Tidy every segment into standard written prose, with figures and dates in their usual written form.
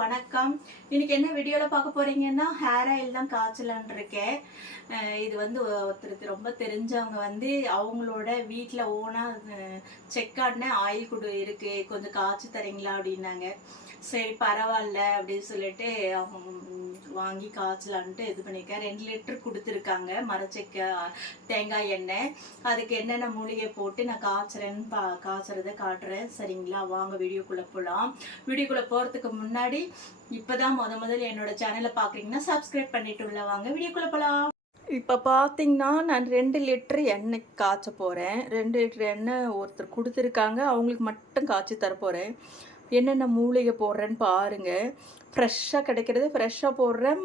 வணக்கம். இன்னைக்கு என்ன வீடியோவில் பார்க்க போறீங்கன்னா ஹேர் ஆயில் தான் காய்ச்சலான் இருக்கேன். இது வந்து ஒருத்தருக்கு ரொம்ப தெரிஞ்சவங்க வந்து அவங்களோட வீட்டில் ஓனாக செக் ஆடின ஆயில் குடு இருக்கு, கொஞ்சம் காய்ச்சி தரீங்களா அப்படின்னாங்க. சரி பரவாயில்ல அப்படின்னு சொல்லிட்டு அவங்க வாங்கி காய்ச்சலான்ட்டு இது பண்ணியிருக்கேன். 2 லிட்டர் கொடுத்துருக்காங்க மரச்செக்க தேங்காய் எண்ணெய். அதுக்கு என்னென்ன மூலிகை போட்டு நான் காய்ச்சறேன்னு காய்ச்சறதை காட்டுறேன். சரிங்களா, வாங்க வீடியோக்குள்ளே போகலாம். வீடியோக்குள்ளே போகிறதுக்கு முன்னாடி இப்போதான் முதல்ல என்னோட சேனலை பார்க்குறீங்கன்னா சப்ஸ்கிரைப் பண்ணிட்டு உள்ள வாங்க வீடியோக்குள்ளே போகலாம். இப்போ பார்த்தீங்கன்னா நான் 2 லிட்டர் எண்ணெய் காய்ச்ச போகிறேன். 2 லிட்டர் எண்ணெய் ஒருத்தர் கொடுத்துருக்காங்க, அவங்களுக்கு மட்டும் காய்ச்சி தரப்போகிறேன். என்னென்ன மூலிகை போடுறேன்னு பாருங்கள். ஃப்ரெஷ்ஷாக கிடைக்கிறது ஃப்ரெஷ்ஷாக போடுறேன்,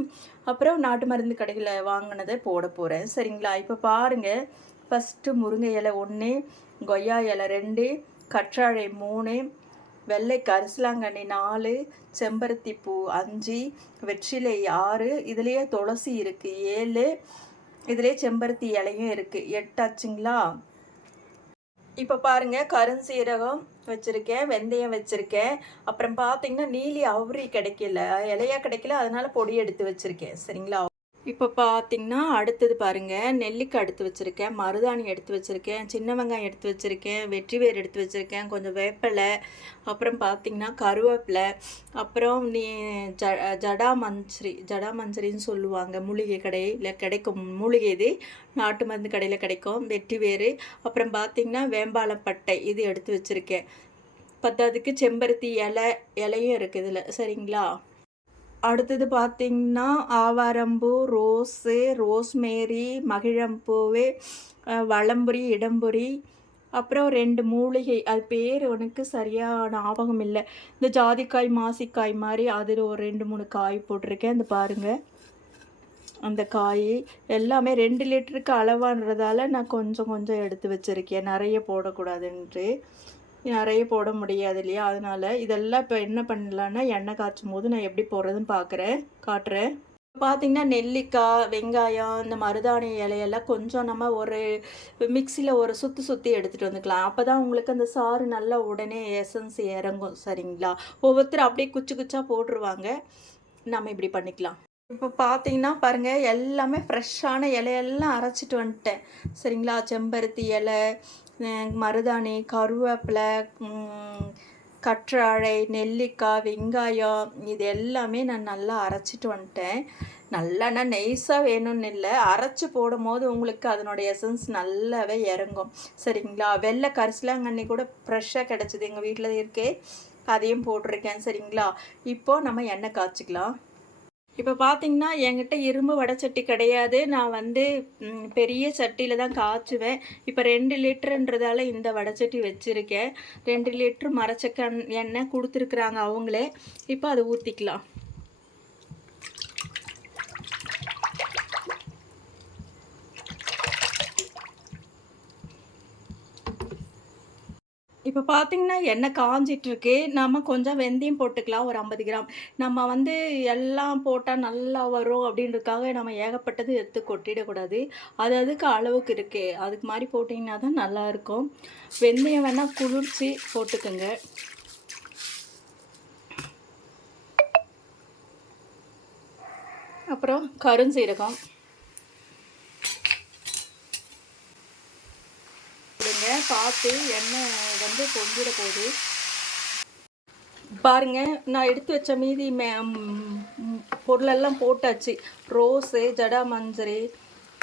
அப்புறம் நாட்டு மருந்து கடையில் வாங்கினதை போட போகிறேன். சரிங்களா, இப்போ பாருங்கள். ஃபஸ்ட்டு முருங்கை இலை 1, கொய்யா இலை 2, கற்றாழை 3, வெள்ளை கரிசலாங்கண்ணி 4, செம்பருத்தி பூ 5, வெற்றிலை 6, இதுலேயே துளசி இருக்குது 7, இதுலேயே செம்பருத்தி இலையும் இருக்குது 8 ஆச்சுங்களா. இப்போ பாருங்கள், கருஞ்சீரகம் வச்சுருக்கேன், வெந்தயம் வச்சுருக்கேன். அப்புறம் பார்த்தீங்கன்னா நீலி அவுரி கிடைக்கல, இலையாக கிடைக்கல, அதனால் பொடி எடுத்து வச்சுருக்கேன். சரிங்களா, இப்போ பார்த்தீங்கன்னா அடுத்தது பாருங்கள், நெல்லிக்காய் எடுத்து வச்சுருக்கேன், மருதாணி எடுத்து வச்சுருக்கேன், சின்ன வெங்காயம் எடுத்து வச்சுருக்கேன், வெற்றி வேர் எடுத்து வச்சுருக்கேன், கொஞ்சம் வேப்பிலை, அப்புறம் பார்த்திங்கன்னா கருவேப்பிலை, அப்புறம் ஜடாமஞ்சரின்னு சொல்லுவாங்க, மூலிகை கடையில் கிடைக்கும் மூலிகை. இது நாட்டு மருந்து கடையில் கிடைக்கும். வெற்றி வேர், அப்புறம் பார்த்திங்கன்னா வேம்பாலப்பட்டை இது எடுத்து வச்சுருக்கேன். பத்தாவதுக்கு செம்பருத்தி இலையும் இருக்குது இதில். சரிங்களா, அடுத்தது பார்த்திங்கன்னா ஆவாரம்பூ, ரோஸு, ரோஸ்மேரி, மகிழம்பூவு, வலம்புரி, இடம்புரி, அப்புறம் 2 மூலிகை, அது பேர் உனக்கு சரியாக ஞாபகம் இல்லை. இந்த ஜாதிக்காய் மாசிக்காய் மாதிரி அதில் ஒரு 2-3 காய் போட்டிருக்கேன். இந்த பாருங்கள், அந்த காய் எல்லாமே 2 லிட்டருக்கு அளவான்றதால நான் கொஞ்சம் கொஞ்சம் எடுத்து வச்சுருக்கேன், நிறைய போடக்கூடாதுன்ட்டு. நிறைய போட முடியாது இல்லையா, அதனால் இதெல்லாம் இப்போ என்ன பண்ணலான்னா எண்ணெய் காய்ச்சும் போது நான் எப்படி போடுறதுன்னு காட்டுறேன். பார்த்திங்கன்னா நெல்லிக்காய், வெங்காயம், இந்த மருதாணி இலையெல்லாம் கொஞ்சம் நம்ம ஒரு மிக்சியில் ஒரு சுற்றி எடுத்துகிட்டு வந்துக்கலாம். அப்போ தான் உங்களுக்கு அந்த சாறு நல்லா உடனே எசன்ஸ் இறங்கும். சரிங்களா, ஒவ்வொருத்தரும் அப்படியே குச்சி குச்சாக போட்டுருவாங்க, நம்ம இப்படி பண்ணிக்கலாம். இப்போ பார்த்தீங்கன்னா பாருங்கள், எல்லாமே ஃப்ரெஷ்ஷான இலையெல்லாம் அரைச்சிட்டு வந்துட்டேன். சரிங்களா, செம்பருத்தி இலை, மருதாணி, கருவேப்பிலை, கற்றாழை, நெல்லிக்காய், வெங்காயம், இது எல்லாமே நான் நல்லா அரைச்சிட்டு வந்துட்டேன். நல்லா நெய்ஸாக வேணும்னு இல்லை, அரைச்சி போடும் போது உங்களுக்கு அதனுடைய எசன்ஸ் நல்லாவே இறங்கும். சரிங்களா, வெள்ளை கரிசலாங்கண்ணி கூட ஃப்ரெஷ்ஷாக கிடச்சிது, எங்கள் வீட்டில் இருக்கே, அதையும் போட்டிருக்கேன். சரிங்களா, இப்போது நம்ம எண்ணெய் காய்ச்சிக்கலாம். இப்போ பார்த்திங்கன்னா என்கிட்ட இரும்பு வடைச்சட்டி கிடையாது, நான் வந்து பெரிய சட்டியில் தான் காய்ச்சுவேன். இப்போ 2 லிட்டருன்றதால இந்த வடைச்சட்டி வச்சுருக்கேன். 2 லிட்ரு மரச்சக்க எண்ணெய் கொடுத்துருக்குறாங்க அவங்களே. இப்போ அதை ஊற்றிக்கலாம். இப்போ பார்த்திங்கன்னா எண்ணெய் காஞ்சிட்ருக்கு. நம்ம கொஞ்சம் வெந்தயம் போட்டுக்கலாம், ஒரு 50 கிராம். நம்ம வந்து எல்லாம் போட்டால் நல்லா வரும் அப்படின்றதுக்காக நம்ம ஏகப்பட்டது எடுத்து கொட்டிடக்கூடாது. அது அதுக்கு அளவுக்கு இருக்குது, அதுக்கு மாதிரி போட்டிங்கன்னா தான் நல்லாயிருக்கும். வெந்தயம் வேணால் குளிர்ச்சி போட்டுக்கோங்க. அப்புறம் கருஞ்சீரகம் பார்த்து, எண்ணெய் வந்து பொங்கிட போகுது. பாருங்கள், நான் எடுத்து வச்ச மீதி பொருளெல்லாம் போட்டாச்சு. ரோஸு, ஜடாமஞ்சரி,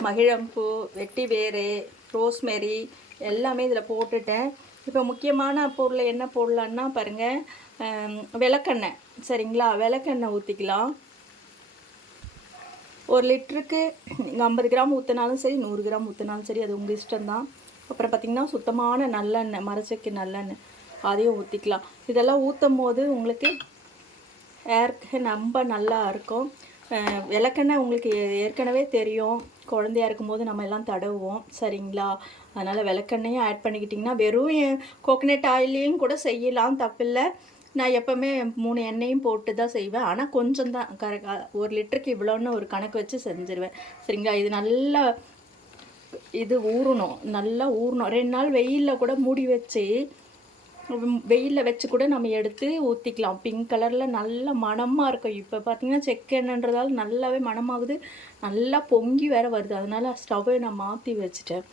மகிழம்பூ, வெட்டி வேர், ரோஸ்மெரி எல்லாமே இதில் போட்டுட்டேன். இப்போ முக்கியமான பொருளை என்ன போடலான்னா பாருங்கள், விளக்கெண்ணெய். சரிங்களா, விளக்கெண்ணெய் ஊற்றிக்கலாம். 1 லிட்டருக்கு 50 கிராம் ஊற்றினாலும் சரி, 100 கிராம் ஊற்றினாலும் சரி, அது உங்கள் இஷ்டம்தான். அப்புறம் பார்த்திங்கன்னா சுத்தமான நல்லெண்ணெய், மரச்செக்கு நல்லெண்ணெய், அதையும் ஊற்றிக்கலாம். இதெல்லாம் ஊற்றும் போது உங்களுக்கு ஏர்க்கு ரொம்ப நல்லா இருக்கும். விளக்கெண்ணெய் உங்களுக்கு ஏற்கனவே தெரியும், குழந்தையா இருக்கும்போது நம்ம எல்லாம் தடவுவோம். சரிங்களா, அதனால் விளக்கெண்ணையும் ஆட் பண்ணிக்கிட்டிங்கன்னா, வெறும் கோகனட் ஆயிலையும் கூட செய்யலாம், தப்பில்லை. நான் எப்போவுமே 3 எண்ணெயும் போட்டு தான் செய்வேன், ஆனால் கொஞ்சம் தான், 1 லிட்டருக்கு இவ்வளோன்னு ஒரு கணக்கு வச்சு செஞ்சுருவேன். சரிங்களா, இது நல்லா ஊறணும், நல்லா ஊறணும். 2 நாள் வெயிலில் கூட மூடி வச்சு வெயிலில் வச்சு கூட நம்ம எடுத்து ஊற்றிக்கலாம். பிங்க் கலரில் நல்ல மணமாக இருக்கும். இப்போ பார்த்தீங்கன்னா செக்கெண்ணென்றதால நல்லாவே மணமாகுது, நல்லா பொங்கி வேற வருது. அதனால் ஸ்டவ்வை நான் மாற்றி வச்சுட்டேன்.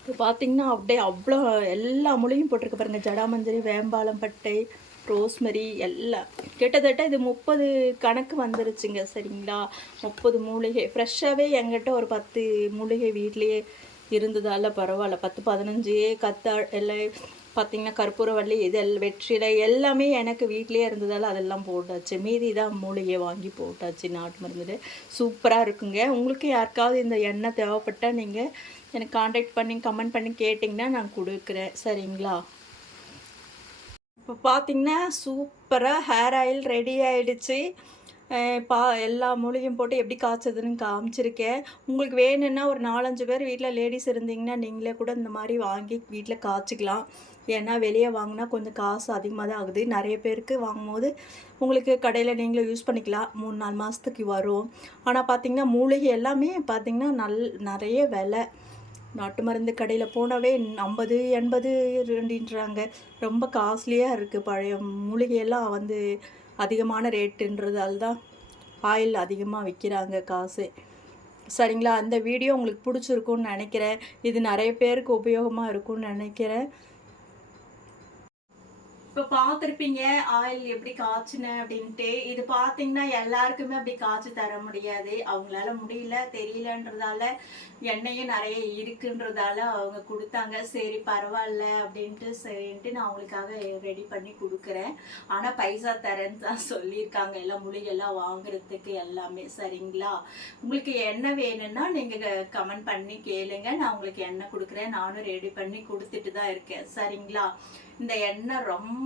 இப்போ பார்த்தீங்கன்னா அப்படியே அவ்வளோ எல்லா மூலிகையும் போட்டிருக்கு பாருங்கள். ஜடாமஞ்சரி, வேம்பாலம் பட்டை, ரோஸ்மெரி எல்லாம் கிட்டத்தட்ட இது 30 கணக்கு வந்துருச்சுங்க. சரிங்களா, 30 மூலிகை ஃப்ரெஷ்ஷாகவே என்கிட்ட ஒரு 10 மூலிகை வீட்லேயே இருந்ததால் பரவாயில்ல. 10 15 கத்தாழ் எல்லாம் பார்த்திங்கன்னா கற்பூரவள்ளி இது வெற்றிலை எல்லாமே எனக்கு வீட்டிலே இருந்ததால் அதெல்லாம் போட்டாச்சு. மீதி தான் மூலிகை வாங்கி போட்டாச்சு நாட்டு மருந்து. சூப்பராக இருக்குங்க. உங்களுக்கு யாருக்காவது இந்த எண்ணெய் தேவைப்பட்டால் நீங்கள் எனக்கு காண்டாக்ட் பண்ணி கமெண்ட் பண்ணி கேட்டிங்கன்னா நான் கொடுக்குறேன். சரிங்களா, இப்போ பார்த்திங்கன்னா சூப்பராக ஹேர் ஆயில் ரெடி ஆகிடுச்சு. எல்லா மூலிகையும் போட்டு எப்படி காய்ச்சதுன்னு காமிச்சிருக்கேன். உங்களுக்கு வேணும்னா ஒரு 4-5 பேர் வீட்டில் லேடிஸ் இருந்தீங்கன்னா நீங்களே கூட இந்த மாதிரி வாங்கி வீட்டில் காய்ச்சிக்கலாம். ஏன்னா வெளியே வாங்கினா கொஞ்சம் காசு அதிகமாக தான் ஆகுது. நிறைய பேருக்கு வாங்கும்போது உங்களுக்கு கடையில் நீங்களே யூஸ் பண்ணிக்கலாம். 3-4 மாதத்துக்கு வரும். ஆனால் பார்த்திங்கன்னா மூலிகை எல்லாமே பார்த்திங்கன்னா நிறைய விலை. நாட்டு மருந்து கடையில் போனாவே 50 80 ரெண்டுன்றாங்க. ரொம்ப காஸ்ட்லியாக இருக்குது. பழைய மூலிகையெல்லாம் வந்து அதிகமான ரேட்டுன்றதால தான் ஆயில் அதிகமாக விற்கிறாங்க காசு. சரிங்களா, அந்த வீடியோ உங்களுக்கு பிடிச்சிருக்குன்னு நினைக்கிறேன். இது நிறைய பேருக்கு உபயோகமாக இருக்கும்னு நினைக்கிறேன். இப்போ பார்த்துருப்பீங்க ஆயில் எப்படி காய்ச்சினேன் அப்படின்ட்டு. இது பார்த்தீங்கன்னா எல்லாருக்குமே அப்படி காய்ச்சி தர முடியாது. அவங்களால முடியல தெரியலன்றதால எண்ணெயும் நிறைய இருக்குன்றதால அவங்க கொடுத்தாங்க. சரி பரவாயில்ல அப்படின்ட்டு சரின்ட்டு நான் அவங்களுக்காக ரெடி பண்ணி கொடுக்குறேன். ஆனால் பைசா தரேன்னு தான் சொல்லியிருக்காங்க எல்லாம் மூலிகைலாம் வாங்குறதுக்கு எல்லாமே. சரிங்களா, உங்களுக்கு எண்ணெய் வேணும்னா நீங்கள் கமெண்ட் பண்ணி கேளுங்க. நான் உங்களுக்கு எண்ணெய் கொடுக்குறேன். நானும் ரெடி பண்ணி கொடுத்துட்டு தான் இருக்கேன். சரிங்களா, இந்த எண்ணெய் ரொம்ப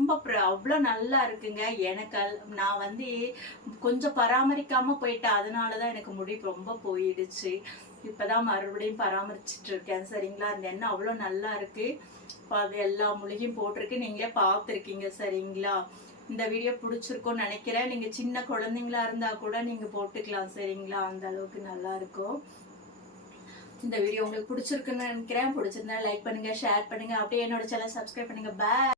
அவ்வளோ நல்லா இருக்குங்க. எனக்கு நான் வந்து கொஞ்சம் பராமரிக்காமல் போயிட்டேன். அதனால தான் எனக்கு முடி ரொம்ப போயிடுச்சு. இப்போ தான் மறுபடியும் பராமரிச்சுட்டு இருக்கேன். சரிங்களா, அந்த எண்ணெய் அவ்வளோ நல்லா இருக்குது. இப்போ அது எல்லா மூலிகையும் போட்டிருக்கு, நீங்களே பார்த்துருக்கீங்க. சரிங்களா, இந்த வீடியோ பிடிச்சிருக்கும்னு நினைக்கிறேன். நீங்கள் சின்ன குழந்தைங்களா இருந்தால் கூட நீங்கள் போட்டுக்கலாம். சரிங்களா, அந்த அளவுக்கு நல்லா இருக்கும். இந்த வீடியோ உங்களுக்கு பிடிச்சிருக்குன்னு நினைக்கிறேன். பிடிச்சிருந்தா லைக் பண்ணுங்க, ஷேர் பண்ணுங்க, அப்படியே என்னோட சேனல் சப்ஸ்கிரைப் பண்ணுங்க. பாய்.